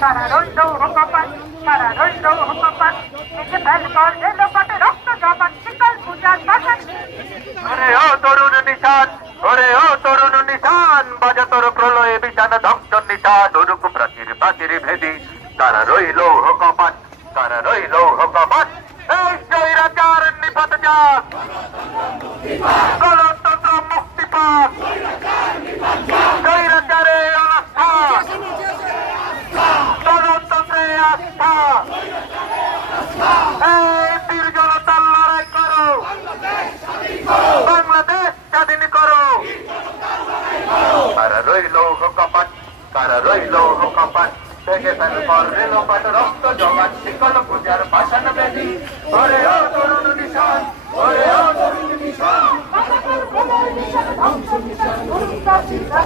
তারা রইল হকপাত, তারা রইল হকপাত, একে ফেল কর এলো পাটে রক্ত জমাট শীতল পূজার বাসন। ওরে ও তরুণ নিশান, ওরে ও তরুণ নিশান, বাজা তোর প্রলয়ে বিশান ধ্বংস নিশান, উরুক প্রাচীর প্রাচীর ভেদি তারা রইল হকপাত, তারা রইল হকপাত। এই স্বৈরাচার নিপাত যাক, গণতন্ত্র মুক্তি পাক, স্বৈরাচারে আস্থা, গণতন্ত্রে আস্থা। এই বীর জনতার লড়াই করো, বাংলাদেশ স্বাধীন করো। কারা রইল হকপাত, কারা রইল হকপাত, থেকে ফেল পর রেল পাট রক্ত জমাট শিকল পূজার পাষাণ বেদি। ওরে ও তরুণ নিশান, ওরে ও তরুণ নিশান।